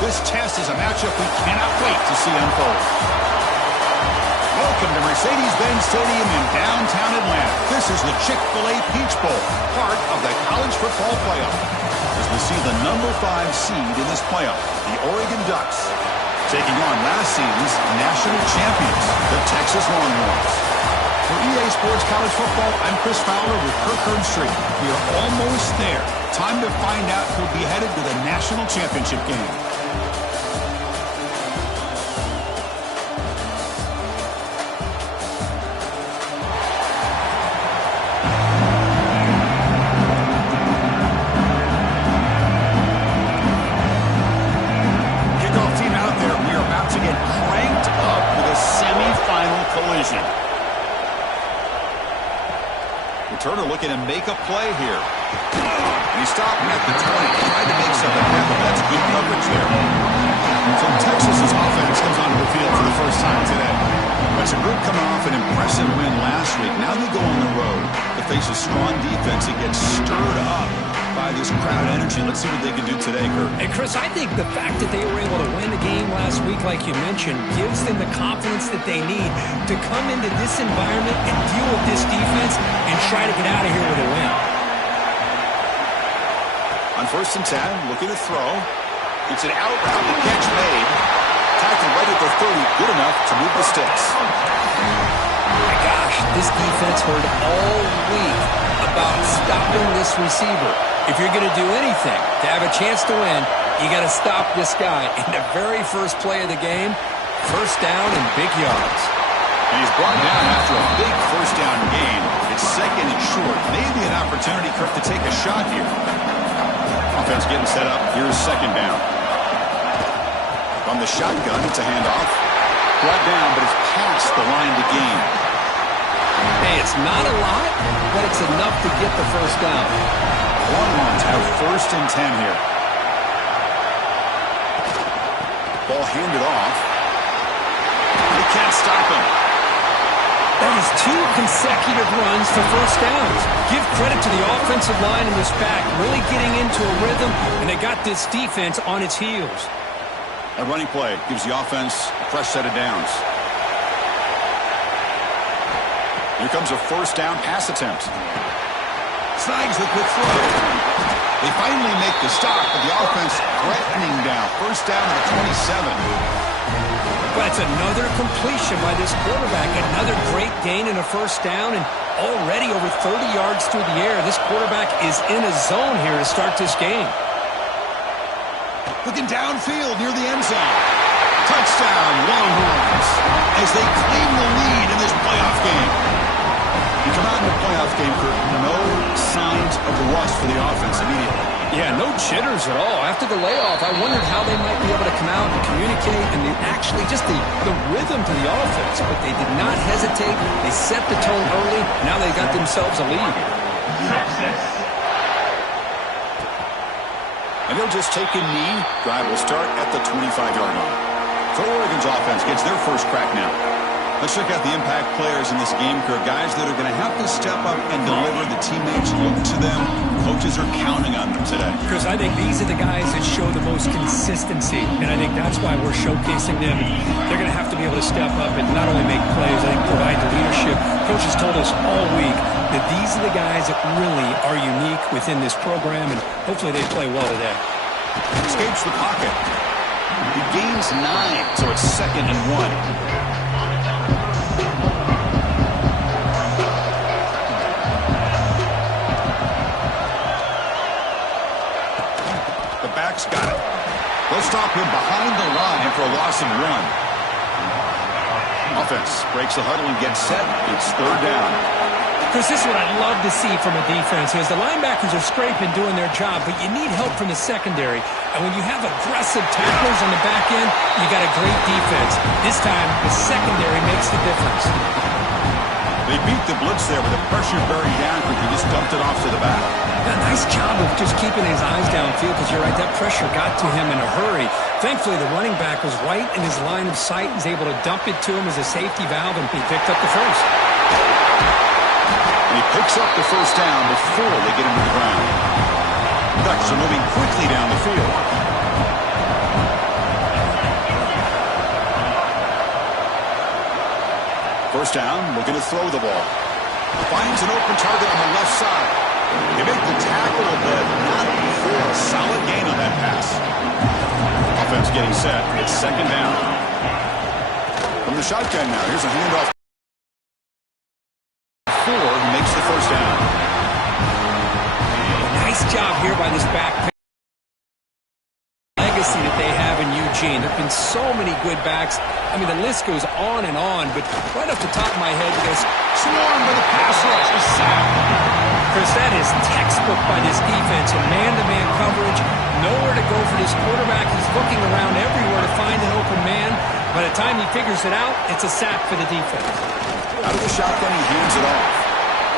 This test is a matchup we cannot wait to see unfold. Welcome to Mercedes-Benz Stadium in downtown Atlanta. This is the Chick-fil-A Peach Bowl, part of the college football playoff. As we see the number 5 seed in this playoff, the Oregon Ducks, taking on last season's national champions, the Texas Longhorns. For EA Sports College Football, I'm Chris Fowler with Kirk Herbstreit. We are almost there. Time to find out who'll be headed to the national championship game. Kickoff team out there. We are about to get cranked up with a semifinal collision. Turner looking to make a play here. And he stopped at the 20. Tried to make something happen. That's good coverage there. So Texas's offense comes onto the field for the first time today. That's a group coming off an impressive win last week. Now they go on the road to face a strong defense that gets stirred up by this crowd energy. Let's see what they can do today, Kurt. Hey, Chris, I think the fact that they were able to win the game last week, like you mentioned, gives them the confidence that they need to come into this environment and deal with this defense and try to get out of here with a win. On 1st and 10, looking to throw. It's an out route, the catch made. Tackled right at the 30, good enough to move the sticks. My gosh, this defense heard all week about stopping this receiver. If you're going to do anything to have a chance to win, you got to stop this guy. In the very first play of the game, first down and big yards. And he's brought down after a big first down gain. It's 2nd and short. Maybe an opportunity, Kirk, to take a shot here. Offense getting set up. Here's 2nd down. On the shotgun, it's a handoff. Brought down, but it's past the line to gain. Hey, it's not a lot, but it's enough to get the first down. Longhorns have 1st and 10 here. Ball handed off. They can't stop him. That is 2 consecutive runs for first downs. Give credit to the offensive line in this back, really getting into a rhythm, and they got this defense on its heels. A running play gives the offense a fresh set of downs. Here comes a first down pass attempt. Snags the quick throw. They finally make the stop, but the offense threatening down. First down to the 27. But it's another completion by this quarterback. Another great gain in a first down, and already over 30 yards through the air. This quarterback is in a zone here to start this game. Looking downfield near the end zone. Touchdown, Longhorns, as they claim the lead in this playoff game. You come out in the playoff game, Kurt, no signs of rust for the offense immediately. Yeah, no jitters at all. After the layoff, I wondered how they might be able to come out and communicate and actually just the rhythm to the offense. But they did not hesitate. They set the tone early. Now they got themselves a lead. And they'll just take a knee. Drive will start at the 25-yard line. So Oregon's offense gets their first crack now. Let's check out the impact players in this game, Kurt. Guys that are going to have to step up and deliver. The teammates look to them. Coaches are counting on them today. Because I think these are the guys that show the most consistency, and I think that's why we're showcasing them. They're going to have to be able to step up and not only make plays, I think provide the leadership. Coaches told us all week that these are the guys that really are unique within this program, and hopefully they play well today. Escapes the pocket. He gains 9, so it's 2nd and 1. Got it. They'll stop him behind the line for a loss of 1. Offense breaks the huddle and gets set. It's 3rd down. Chris, this is what I'd love to see from a defense is the linebackers are scraping, doing their job, but you need help from the secondary. And when you have aggressive tacklers on the back end, you got a great defense. This time, the secondary makes the difference. They beat the blitz there with the pressure buried down, but he just dumped it off to the back. Yeah, nice job of just keeping his eyes downfield because you're right, that pressure got to him in a hurry. Thankfully, the running back was right in his line of sight. He's able to dump it to him as a safety valve, and he picked up the first. And he picks up the first down before they get him to the ground. Ducks are moving quickly down the field. First down, looking to throw the ball. Finds an open target on the left side. They make the tackle, but not for a solid gain on that pass. Offense getting set. It's second down. From the shotgun now, here's a handoff. 4 makes the first down. Nice job here by this back legacy that they have in Eugene. There have been so many good backs. I mean, the list goes on and on, but right off the top of my head, you guys swarmed by the pass rush. The sack. Chris, that is textbook by this defense. A man-to-man coverage, nowhere to go for this quarterback. He's looking around everywhere to find an open man. By the time he figures it out, it's a sack for the defense. Out of the shotgun, he hands it off.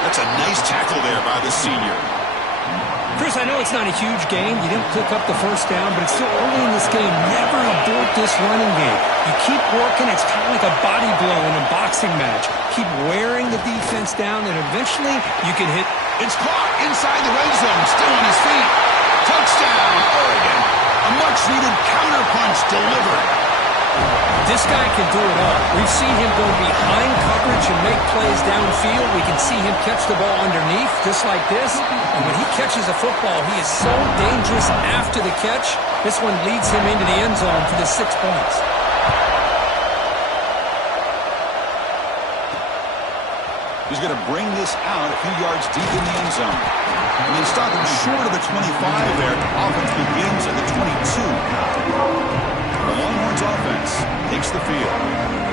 That's a nice tackle there by the senior. Chris, I know it's not a huge game. You didn't pick up the first down, but it's still early in this game. Never abort this running game. You keep working. It's kind of like a body blow in a boxing match. Keep wearing the defense down, and eventually you can hit. It's caught inside the red zone. Still on his feet. Touchdown, Oregon. A much-needed counterpunch delivered. This guy can do it all. We've seen him go behind coverage and make plays downfield. We can see him catch the ball underneath, just like this. And when he catches a football, he is so dangerous after the catch. This one leads him into the end zone for the 6 points. He's going to bring this out a few yards deep in the end zone. And then stop him short of the 25 there. Offense begins at the 22. The Longhorns offense takes the field.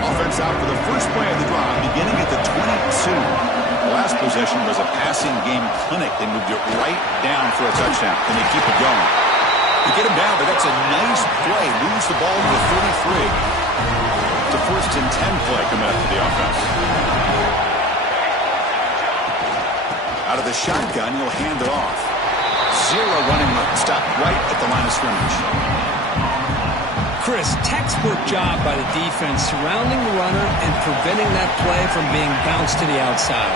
Offense out for the first play of the drive, beginning at the 22. The last possession was a passing game clinic. They moved it right down for a touchdown, and they keep it going. They get him down, but that's a nice play. Moves the ball to the 33. It's a 1st and 10 play coming up for the offense. Out of the shotgun, he'll hand it off. 0 running room. Stop right at the line of scrimmage. Chris, textbook job by the defense surrounding the runner and preventing that play from being bounced to the outside.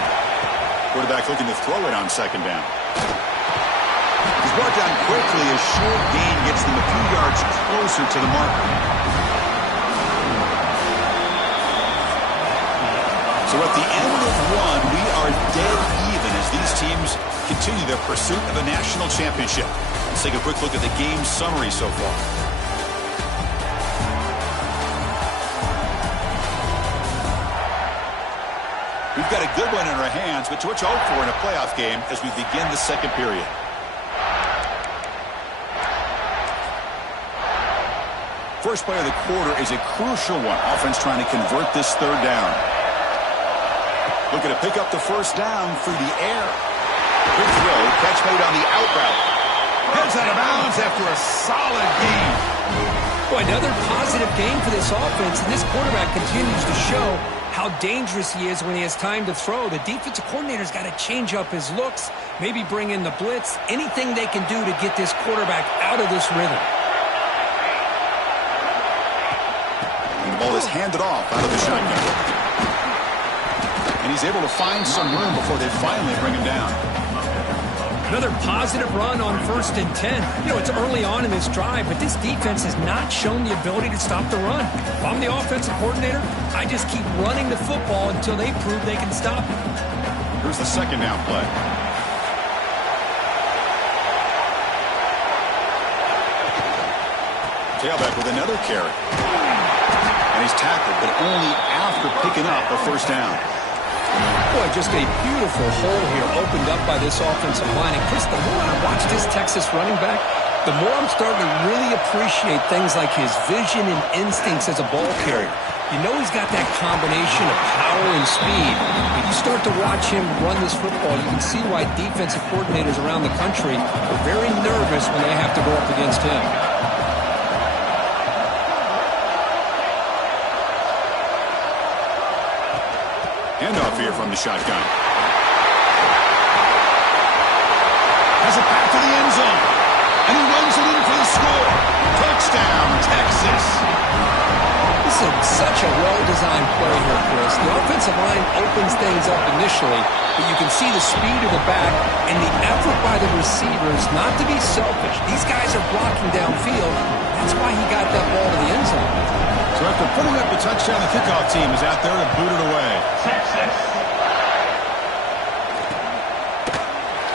Quarterback looking to throw it on second down. He's brought down quickly. A short gain gets them a few yards closer to the marker. So at the end of one, we are dead even as these teams continue their pursuit of a national championship. Let's take a quick look at the game summary so far. We've got a good one in our hands, but to what you hope for in a playoff game as we begin the second period. First play of the quarter is a crucial one. Offense trying to convert this third down. Looking to pick up the first down through the air. Good throw. Catch made on the out route. Heads out of bounds after a solid game. Boy, another positive game for this offense, and this quarterback continues to show how dangerous he is when he has time to throw. The defensive coordinator's got to change up his looks, maybe bring in the blitz, anything they can do to get this quarterback out of this rhythm. And the ball is handed off out of the shotgun. And he's able to find some room before they finally bring him down. Another positive run on 1st and 10. You know, it's early on in this drive, but this defense has not shown the ability to stop the run. If I'm the offensive coordinator, I just keep running the football until they prove they can stop it. Here's the second down play. Tailback with another carry. And he's tackled, but only after picking up a first down. Boy, just a beautiful hole here opened up by this offensive line. And, Chris, the more I watch this Texas running back, the more I'm starting to really appreciate things like his vision and instincts as a ball carrier. You know he's got that combination of power and speed. When you start to watch him run this football, you can see why defensive coordinators around the country are very nervous when they have to go up against him. Handoff here from the shotgun. Has it back to the end zone. And he runs it in for the score. Touchdown, Texas. This is such a well-designed play here, Chris. The offensive line opens things up initially, but you can see the speed of the back and the effort by the receivers not to be selfish. These guys are blocking downfield. That's why he got that ball to the end zone. So So after putting up the touchdown, the kickoff team is out there to boot it away.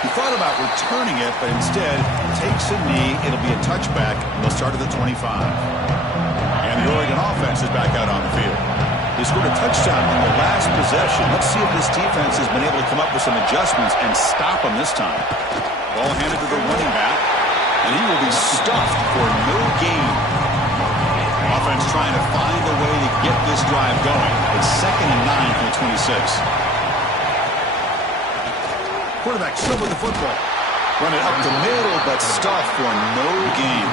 He thought about returning it, but instead takes a knee. It'll be a touchback. They'll start at the 25. And the Oregon offense is back out on the field. They scored a touchdown on the last possession. Let's see if this defense has been able to come up with some adjustments and stop them this time. Ball handed to the running back, and he will be stuffed for no gain. Offense trying to find a way to get this drive going. It's 2nd and 9 from the 26. Quarterback still with the football. Run it up the middle, but stuffed for no gain.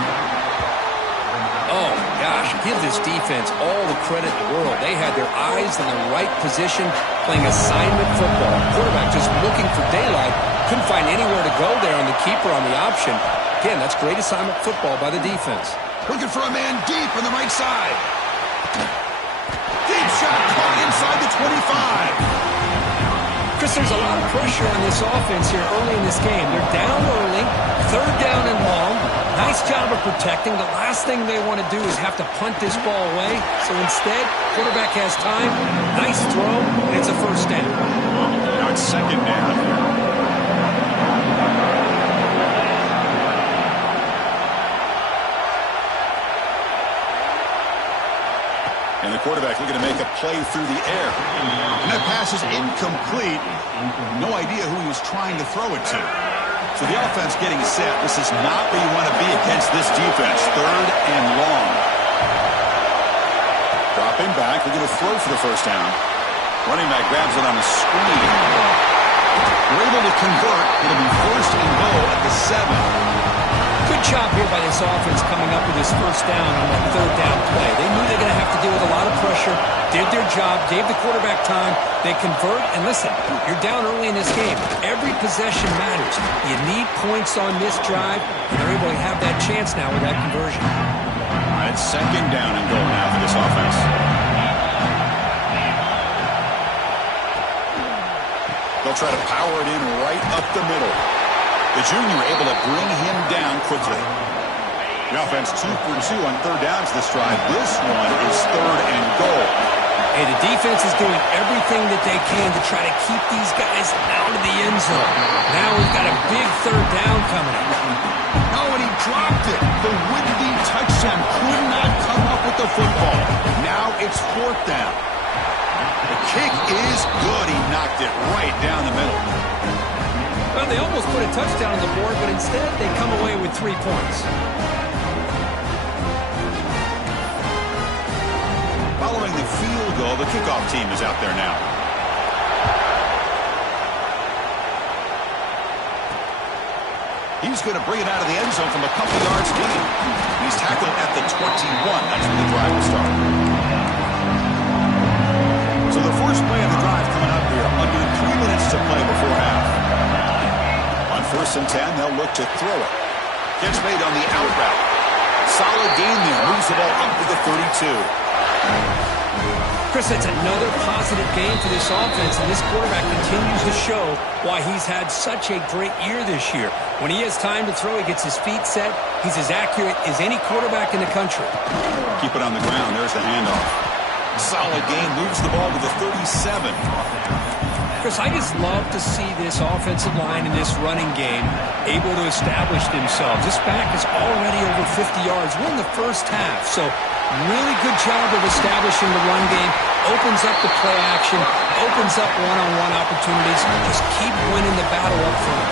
Oh, gosh, give this defense all the credit in the world. They had their eyes in the right position, playing assignment football. Quarterback just looking for daylight. Couldn't find anywhere to go there on the keeper on the option. Again, that's great assignment football by the defense. Looking for a man deep on the right side. Deep shot caught inside the 25. Chris, there's a lot of pressure on this offense here early in this game. They're down early, 3rd down and long. Nice job of protecting. The last thing they want to do is have to punt this ball away. So instead, quarterback has time. Nice throw, and it's a 1st down. Now it's 2nd down. And the quarterback looking to make a play through the air. And that pass is incomplete. No idea who he was trying to throw it to. So the offense getting set. This is not where you want to be against this defense. 3rd and long. Dropping back. They're going to throw for the 1st down. Running back grabs it on a screen. We're able to convert. It'll be 1st and goal at the 7. Good job here by this offense coming up with this 1st down on that 3rd down play. They knew they were going to have to deal with a lot of pressure, did their job, gave the quarterback time. They convert, and listen, you're down early in this game. Every possession matters. You need points on this drive, and they're able to have that chance now with that conversion. All right, 2nd down and goal now for this offense. They'll try to power it in right up the middle. The junior able to bring him down quickly. The offense 2 for 2 on 3rd downs this drive. This one is 3rd and goal. Hey, the defense is doing everything that they can to try to keep these guys out of the end zone. Now we've got a big 3rd down coming up. Oh, and he dropped it. The would-be touchdown could not come up with the football. Now it's 4th down. The kick is good. He knocked it right down the middle. Well, they almost put a touchdown on the board, but instead they come away with 3 points. Following the field goal, the kickoff team is out there now. He's going to bring it out of the end zone from a couple yards deep. He's tackled at the 21. That's where the drive will start. So the first play of the drive coming up here. Under 3 minutes to play before half. On 1st and 10, they'll look to throw it. Catch made on the out route. Solid gain there. Moves the ball up to the 32. Chris, it's another positive game for this offense, and this quarterback continues to show why he's had such a great year this year. When he has time to throw, he gets his feet set. He's as accurate as any quarterback in the country. Keep it on the ground. There's the handoff. Solid gain. Moves the ball to the 37. Chris, I just love to see this offensive line and this running game able to establish themselves. This back is already over 50 yards. We're in the 1st half, so really good job of establishing the run game. Opens up the play action, opens up one-on-one opportunities. Just keep winning the battle up front.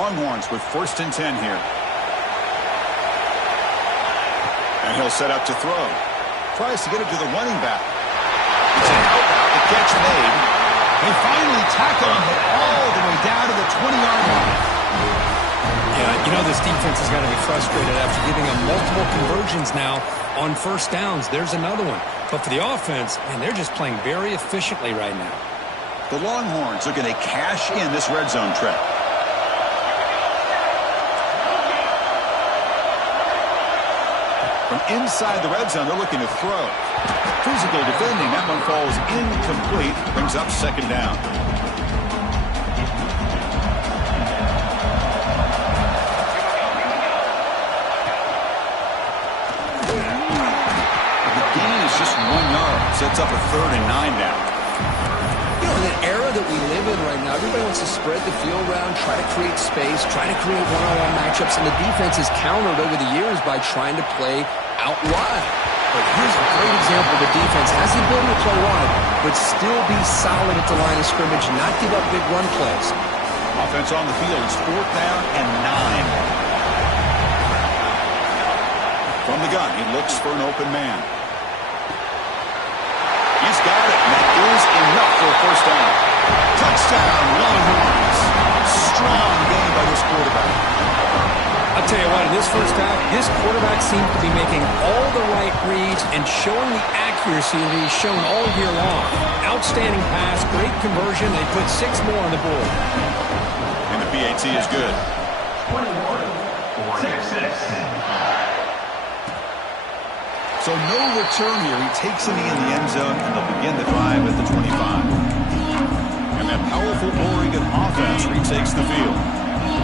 Longhorns with 1st and 10 here. And he'll set up to throw. Tries to get it to the running back. It's an out route. The catch made. They finally tackle him all the way down to the 20-yard line. Yeah, you know this defense has got to be frustrated after giving them multiple conversions now on 1st downs. There's another one. But for the offense, man, they're just playing very efficiently right now. The Longhorns are going to cash in this red zone trip. From inside the red zone, they're looking to throw. Physical defending. That one falls incomplete. Brings up 2nd down. up a 3rd and 9 now. You know, in an era that we live in right now, everybody wants to spread the field around, try to create space, try to create one-on-one matchups, and the defense has countered over the years by trying to play out wide. But here's a great example. The defense has the ability to play wide, but still be solid at the line of scrimmage, not give up big run plays. Offense on the field is 4th down and 9. From the gun, he looks for an open man. He's got it, and that is enough for a 1st down. Touchdown, Longhorns. Strong game by this quarterback. I'll tell you what, in this first half, this quarterback seems to be making all the right reads and showing the accuracy that he's shown all year long. Outstanding pass, great conversion. They put 6 more on the board. And the PAT is good. 21-6. So no return here. He takes it in the end zone, and they'll begin the drive at the 25. And that powerful Oregon offense retakes the field.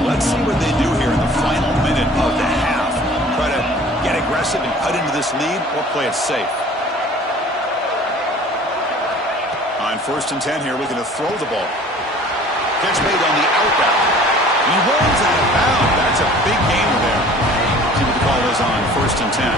Let's see what they do here in the final minute of the half. Try to get aggressive and cut into this lead, or play it safe. On 1st and 10 here, looking to throw the ball. Catch made on the outbound. He runs out of bounds. That's a big gain there. See what the call is on 1st and 10.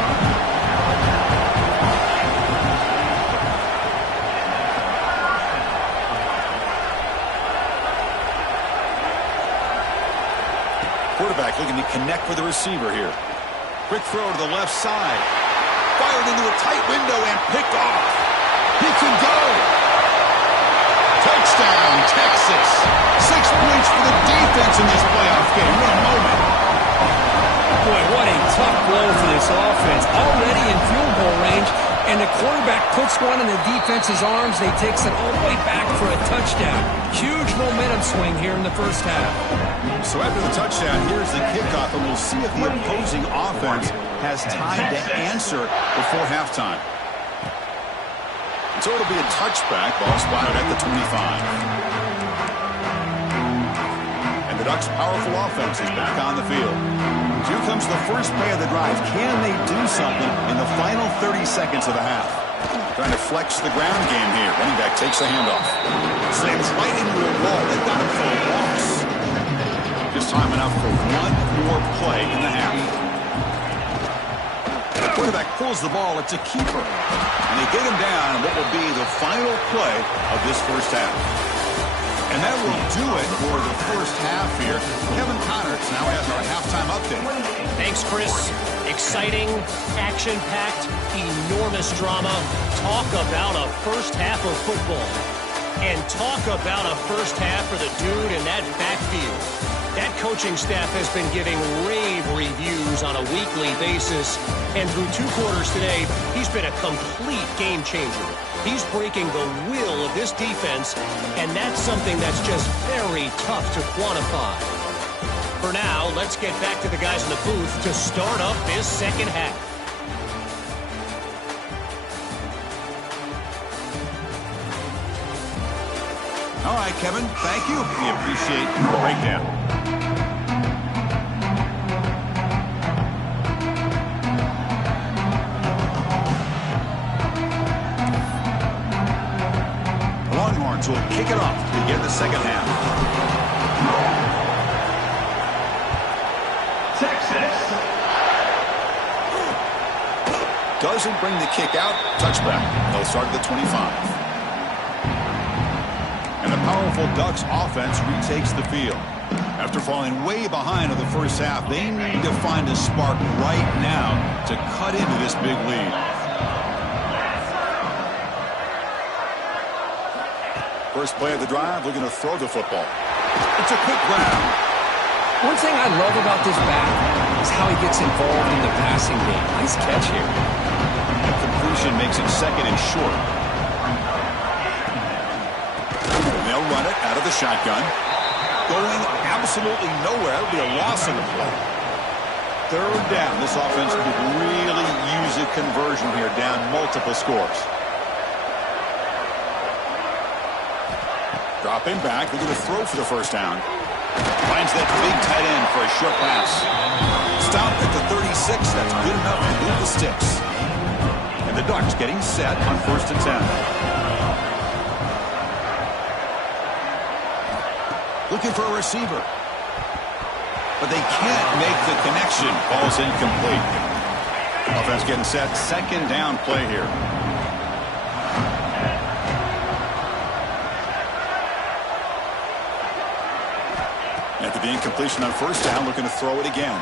Quarterback looking to connect with the receiver here. Quick throw to the left side. Fired into a tight window and picked off. He can go. Touchdown, Texas. 6 points for the defense in this playoff game. What a moment. Boy, what a tough blow for this offense. Already in field goal range, and the quarterback puts one in the defense's arms. They takes it all the way back for a touchdown. Huge momentum swing here in the first half. So after the touchdown, here's the kickoff, and we'll see if the opposing offense has time to answer before halftime. So it'll be a touchback. Ball spotted at the 25. And the Ducks' powerful offense is back on the field. Here comes the first play of the drive. Can they do something in the final 30 seconds of the half? Trying to flex the ground game here. Running back takes the handoff. Slams right into a wall. They've got him for a loss. Just time enough for one more play in the half. And the quarterback pulls the ball. It's a keeper. And they get him down in what will be the final play of this first half. And that will do it for the first half here. Kevin Connors now has our halftime update. Thanks, Chris. Exciting, action-packed, enormous drama. Talk about a first half of football. And talk about a first half for the dude in that backfield. That coaching staff has been giving rave reviews on a weekly basis. And through 2 quarters today, he's been a complete game changer. He's breaking the will of this defense, and that's something that's just very tough to quantify. For now, let's get back to the guys in the booth to start up this second half. All right, Kevin, thank you. We appreciate the breakdown. Longhorns will kick it off to begin the second half. Texas. Doesn't bring the kick out. Touchback. They'll start at the 25. And the powerful Ducks offense retakes the field. After falling way behind in the first half, they need to find a spark right now to cut into this big lead. First play of the drive, looking to throw the football. It's a quick grab. One thing I love about this back is how he gets involved in the passing game. Nice catch here. And completion makes it second and short. They'll run it out of the shotgun. Going absolutely nowhere. It'll be a loss in the play. Third down. This offense could really use a conversion here, down multiple scores. Dropping back. They're going to throw for the first down. Finds that big tight end for a short pass. Stopped at the 36. That's good enough to move the sticks. And The Ducks getting set on 1st and 10. Looking for a receiver. But they can't make the connection. Ball's incomplete. Offense getting set. 2nd down play here. After the incompletion on 1st down, looking to throw it again.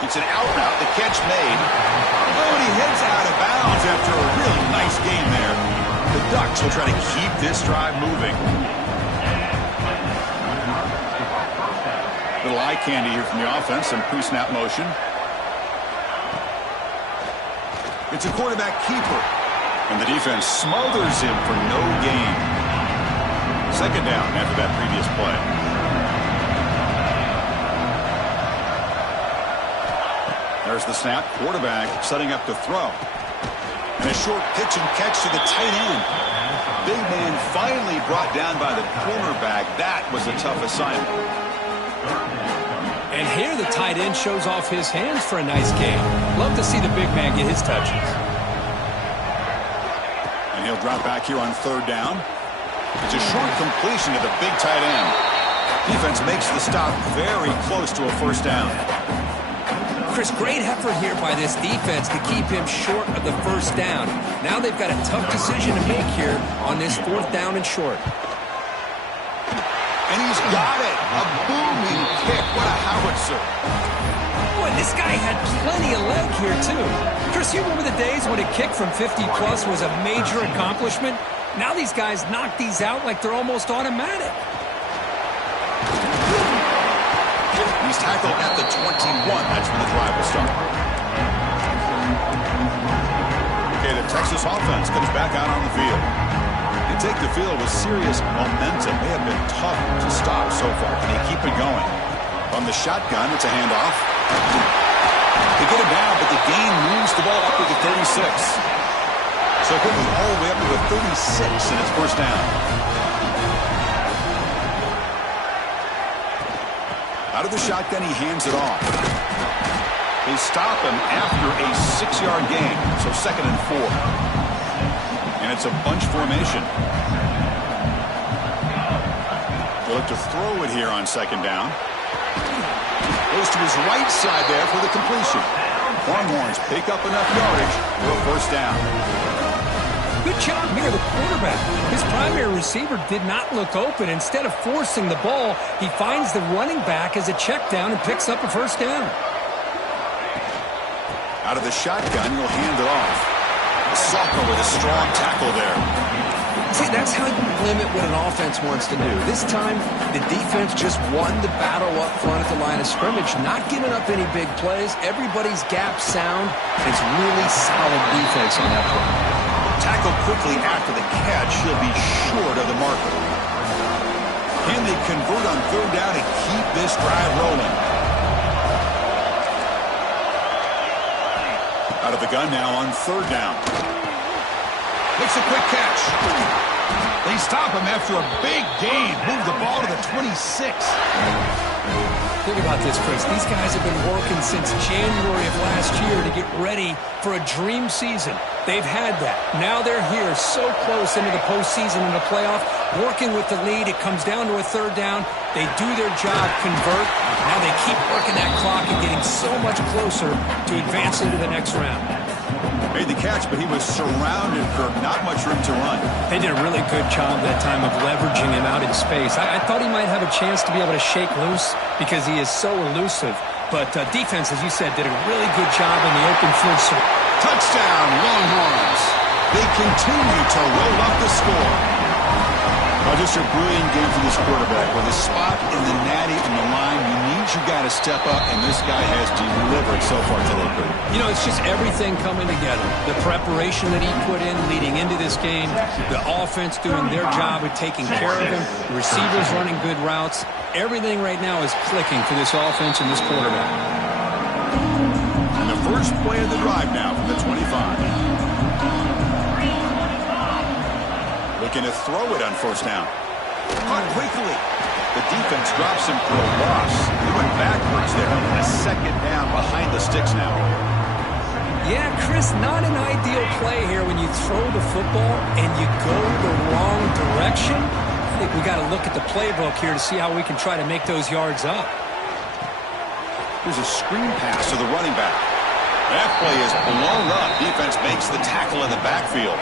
It's an out route. The catch made. Oh, and he heads out of bounds after a really nice game there. The Ducks will try to keep this drive moving. Little eye candy here from the offense. Some pre-snap motion. It's a quarterback keeper. And the defense smothers him for no gain. 2nd down after that previous play. There's the snap. Quarterback setting up to throw. And a short pitch and catch to the tight end. Big man finally brought down by the cornerback. That was a tough assignment. And here the tight end shows off his hands for a nice game. Love to see the big man get his touches. And he'll drop back here on 3rd down. It's a short completion to the big tight end. Defense makes the stop very close to a 1st down. Chris, great effort here by this defense to keep him short of the 1st down. Now they've got a tough decision to make here on this 4th down and short. And he's got it. A booming kick. What a howitzer. Boy, this guy had plenty of leg here, too. Chris, you remember the days when a kick from 50-plus was a major accomplishment? Now these guys knock these out like they're almost automatic. He's tackled at the 21. That's when the drive will start. Okay, the Texas offense comes back out on the field. They take the field with serious momentum. They have been tough to stop so far. They keep it going. From the shotgun, it's a handoff. They get it down, but the gain moves the ball up to the 36. So quickly all the way up to the 36, and it's 1st down. Out of the shotgun, he hands it off. They stop him after a 6-yard gain, so 2nd and 4. And it's a bunch formation. They look to throw it here on 2nd down. Goes to his right side there for the completion. Longhorns pick up enough yardage for a 1st down. Good job here, the quarterback. His primary receiver did not look open. Instead of forcing the ball, he finds the running back as a check down and picks up a 1st down. Out of the shotgun, he'll hand it off. Soccer with a strong tackle there. See, that's how you limit what an offense wants to do. This time, the defense just won the battle up front at the line of scrimmage, not giving up any big plays. Everybody's gap sound. It's really solid defense on that play. Tackled quickly after the catch. He'll be short of the marker. Can they convert on 3rd down and keep this drive rolling? Out of the gun now on 3rd down. Makes a quick catch. They stop him after a big gain. Move the ball to the 26. Think about this, Chris. These guys have been working since January of last year to get ready for a dream season. They've had that. Now they're here so close into the postseason and the playoff, working with the lead. It comes down to a 3rd down. They do their job, convert. Now they keep working that clock and getting so much closer to advancing to the next round. Made the catch, but he was surrounded, Kirk. Not much room to run. They did a really good job that time of leveraging him out in space. I thought he might have a chance to be able to shake loose because he is so elusive. But defense, as you said, did a really good job in the open field. Touchdown, Longhorns. They continue to roll up the score. Oh, just a brilliant game for this quarterback. With a spot in the natty and the line, you need your guy to step up, and this guy has delivered so far today. You know, it's just everything coming together. The preparation that he put in leading into this game, the offense doing their job of taking care of him, the receivers running good routes. Everything right now is clicking for this offense and this quarterback. And the first play of the drive now from the 25. Looking to throw it on 1st down. Caught quickly. The defense drops him for a loss. He went backwards there. A 2nd down behind the sticks now. Yeah, Chris, not an ideal play here when you throw the football and you go the wrong direction. I think we got to look at the playbook here to see how we can try to make those yards up. Here's a screen pass to the running back. That play is blown up. Defense makes the tackle in the backfield.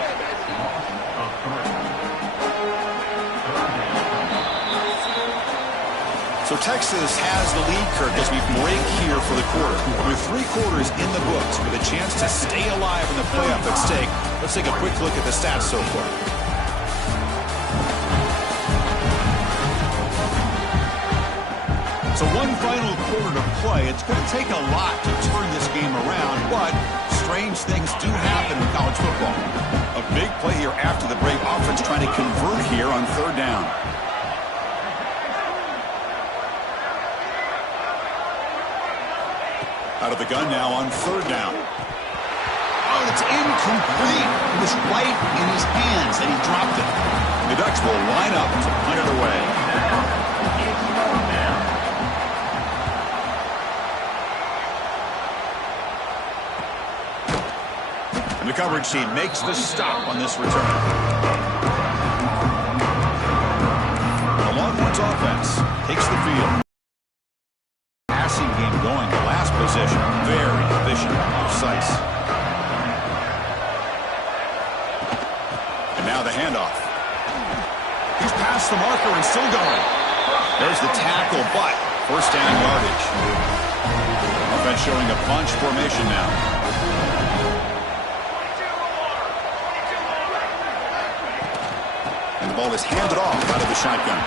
So Texas has the lead, Kirk, as we break here for the quarter. With 3 quarters in the books, with a chance to stay alive in the playoff at stake, let's take a quick look at the stats so far. So one final quarter to play. It's going to take a lot to turn this game around, but strange things do happen in college football. A big play here after the break. Offense trying to convert here on 3rd down. Out of the gun now on 3rd down. Oh, it's incomplete. It was right in his hands, and he dropped it. The Ducks will line up to punt it away. And the coverage team makes the stop on this return. The Longhorns offense takes the field. Passing game going, the last possession, very efficient, precise. And now the handoff. He's past the marker and still going. There's the tackle, but 1st down yardage. Offense showing a bunch formation now. And the ball is handed off out of the shotgun.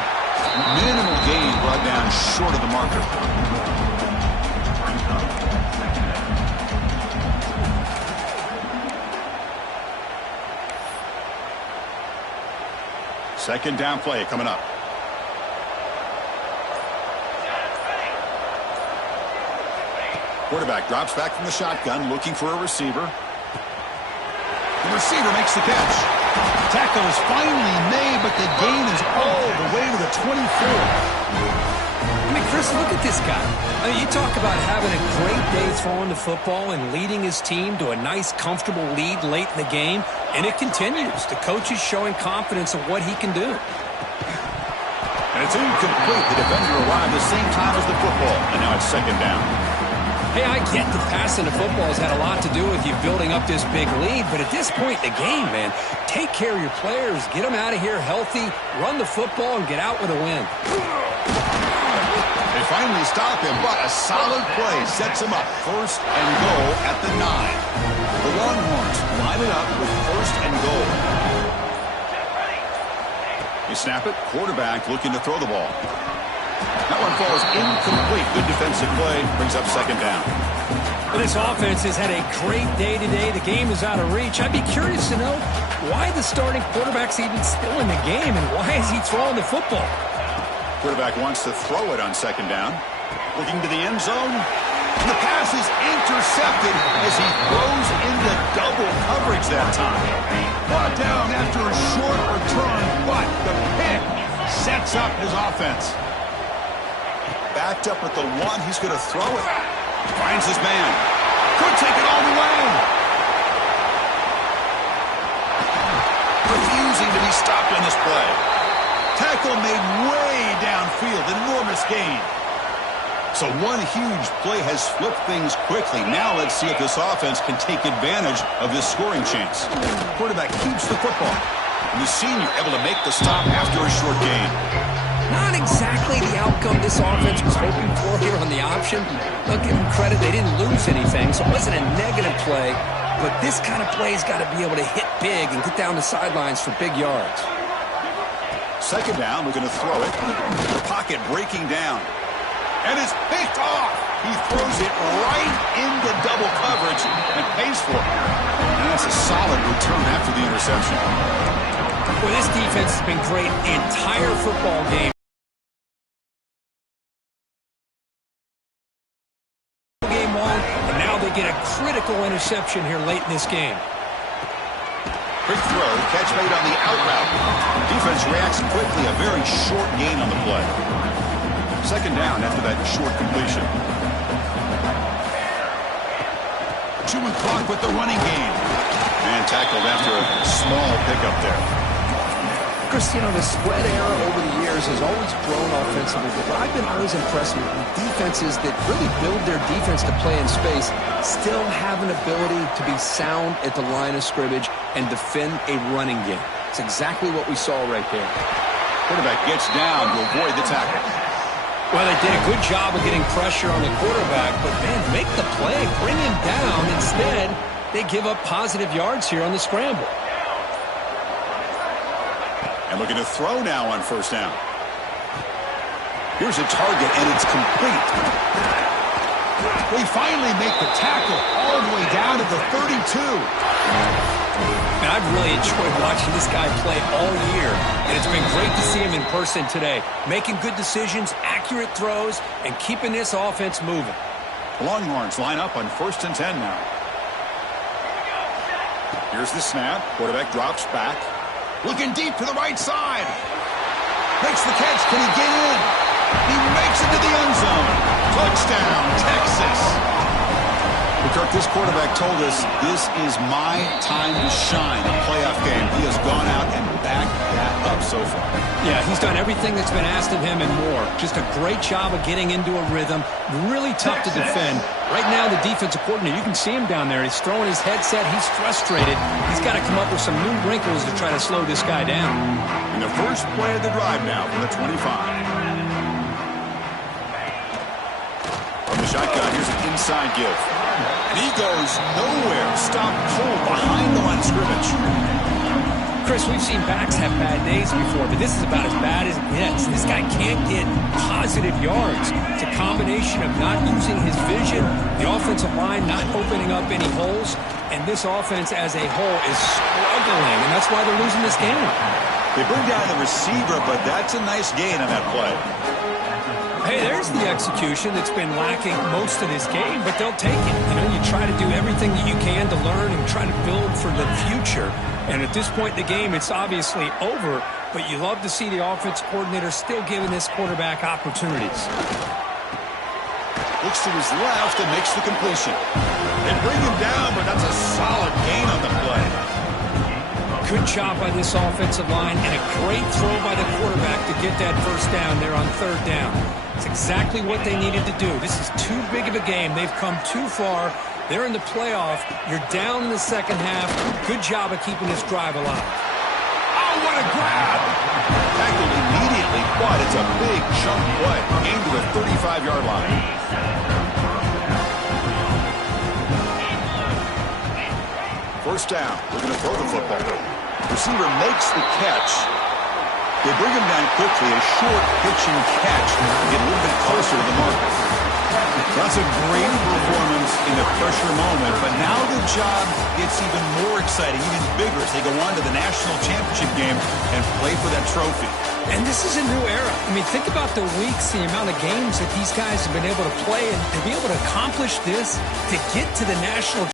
Minimal gain brought down short of the marker. 2nd down play coming up. Quarterback drops back from the shotgun, looking for a receiver. The receiver makes the catch. Tackle is finally made, but the gain is all the way to the 24. I mean, Chris, look at this guy. I mean, you talk about having a great day throwing the football and leading his team to a nice, comfortable lead late in the game, and it continues. The coach is showing confidence of what he can do. And it's incomplete. The defender arrived the same time as the football, and now it's 2nd down. Hey, I get that passing the football has had a lot to do with you building up this big lead, but at this point in the game, man, take care of your players, get them out of here healthy, run the football, and get out with a win. They finally stop him, but a solid play sets him up. 1st and goal at the 9. The Longhorns line it up with 1st and goal. They snap it. Quarterback looking to throw the ball. That one falls incomplete. Good defensive play. Brings up 2nd down. Well, this offense has had a great day today. The game is out of reach. I'd be curious to know why the starting quarterback's even still in the game and why is he throwing the football? Quarterback wants to throw it on 2nd down. Looking to the end zone. And the pass is intercepted as he throws into double coverage that time. Brought down after a short return, but the pick sets up his offense. Backed up at the 1, he's going to throw it. Finds his man. Could take it all the way. Refusing to be stopped on this play. Tackle made way downfield. Enormous gain. So one huge play has flipped things quickly. Now let's see if this offense can take advantage of this scoring chance. Quarterback keeps the football. And the senior able to make the stop after a short gain. Not exactly the outcome this offense was hoping for here on the option. I'll give them credit. They didn't lose anything, so it wasn't a negative play. But this kind of play's got to be able to hit big and get down the sidelines for big yards. 2nd down, we're going to throw it. The pocket breaking down. And it's picked off. He throws it right into double coverage and pays for it. And that's a solid return after the interception. Well, this defense has been great the entire football game. Game long, and now they get a critical interception here late in this game. Quick throw, catch made on the out route. Defense reacts quickly, a very short gain on the play. 2nd down after that short completion. chewing clock with the running game. And tackled after a small pickup there. Chris, you know, the spread era over the years has always grown offensively, but I've been always impressed with defenses that really build their defense to play in space, still have an ability to be sound at the line of scrimmage and defend a running game. It's exactly what we saw right there. Quarterback gets down to avoid the tackle. Well, they did a good job of getting pressure on the quarterback, but, man, make the play, bring him down. Instead, they give up positive yards here on the scramble. And looking to throw now on first down. Here's a target, and it's complete. They finally make the tackle all the way down to the 32. And I've really enjoyed watching this guy play all year, and it's been great to see him in person today, making good decisions, accurate throws, and keeping this offense moving. The Longhorns line up on 1st and 10 now. Here's the snap. Quarterback drops back. Looking deep to the right side. Makes the catch. Can he get in? He makes it to the end zone. Touchdown, Texas. Kirk, this quarterback told us this is my time to shine, a playoff game. He has gone out and backed that up so far. Yeah, he's done everything that's been asked of him and more. Just a great job of getting into a rhythm. Really tough to defend. Right now, the defensive coordinator, you can see him down there. He's throwing his headset. He's frustrated. He's got to come up with some new wrinkles to try to slow this guy down. And the first play of the drive now from the 25. From the shotgun, here's an inside give. And he goes nowhere. Stop cold behind the line of scrimmage. Chris, we've seen backs have bad days before, but this is about as bad as it gets. This guy can't get positive yards. It's a combination of not using his vision, the offensive line not opening up any holes, and this offense as a whole is struggling, and that's why they're losing this game. They bring down the receiver, but that's a nice gain on that play. Hey, there's the execution that's been lacking most of this game, but they'll take it. You know, you try to do everything that you can to learn and try to build for the future. And at this point in the game, it's obviously over, but you love to see the offense coordinator still giving this quarterback opportunities. Looks to his left and makes the completion. They bring him down, but that's a solid gain on the play. Good job by this offensive line and a great throw by the quarterback to get that first down there on 3rd down. It's exactly what they needed to do. This is too big of a game. They've come too far. They're in the playoff. You're down in the second half. Good job of keeping this drive alive. Oh, what a grab! Tackled immediately, but it's a big chunk play. Gain to the 35-yard line. First down. We're going to throw the football. Receiver makes the catch. They bring him down quickly. A short pitching catch to get a little bit closer to the mark. That's a great performance in a pressure moment, but now the job gets even more exciting, even bigger as they go on to the national championship game and play for that trophy. And this is a new era. I mean, think about the weeks, the amount of games that these guys have been able to play, and to be able to accomplish this, to get to the national